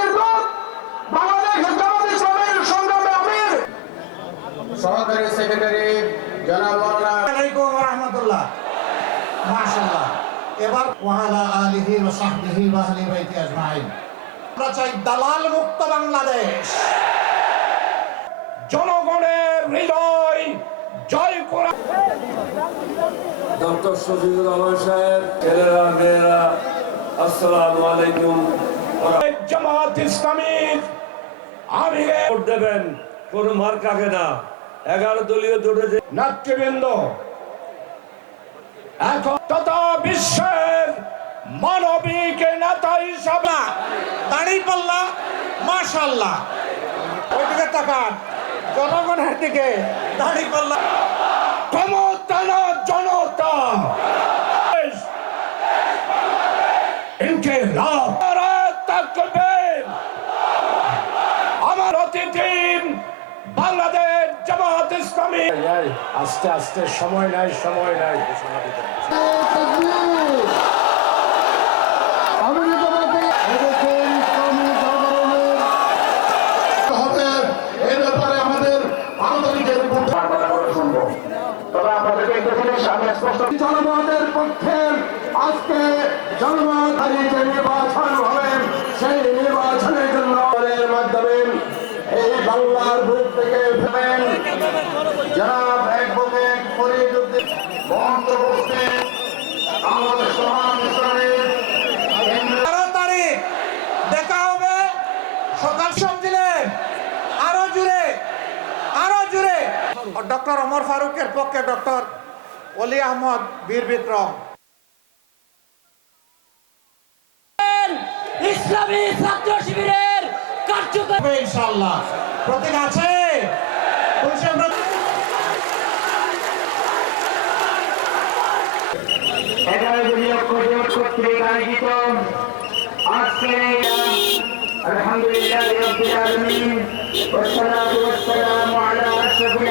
জাতির দূত, বাংলাদেশ জামাত ইসলামের সংগ্রামী আমির, সহকারী সেক্রেটারি জনাব মাওলানা আলাইকুম ওয়া রাহমাতুল্লাহ। মাশাআল্লাহ। এবার ওয়ালা আলিহি ওয়া সাহবিহি ওয়া আহলি বাইতি আজমাইন। আমরা চাই দালাল মুক্ত বাংলাদেশ। জনগণের হৃদয় জয় করা। ডক্টর শফিকুর রহমান সাহেব, ছেলেরা মেয়েরা, আসসালামু আলাইকুম। জামাত ইসলামীর আমির ভোট দেবেন, কোন মার্কাকে না। 11 দলীয় জোটে নেতৃবৃন্দ এখন তথা বিশ্বের মানবিক নেতা হিসাবে দাঁড়িপাল্লা মাশাআল্লাহ। ওইদিকে তাকান, জনগণের দিকে। দাঁড়িপাল্লা ক্ষমতা না জনতা, ইনকিলাব তাকবীর। আমার অতিথি বাংলাদেশ জামাত ইসলামী। আস্তে আস্তে, সময় নাই, সময় নাই। জনমতের পক্ষে আজকে জনমত হারিয়ে নির্বাচন হবে, সেই নির্বাচনের জন্য মাধ্যমে এই বাংলার বুক থেকে ফেলেন জনাব অ্যাডভোকেট ফরিদউদ্দিন মহন্ত হোসেন, বাংলাদেশ জামাত ইসলামীর 13 তারিখ দেখা হবে সকাল সন্ধ্যে। আরো জুড়ে, আরো জুড়ে। ডক্টর ওমর ফারুকের পক্ষে ডক্টর অলি আহমদ বীর বিক্রম। ইসলামী ছাত্র শিবিরের কার্যকর ইনশাআল্লাহ প্রতীক আছে। আলহামদুলিল্লাহ রাব্বিল আলামিন ওয়াস সালাতু ওয়াস সালামু আলা আশরাফিল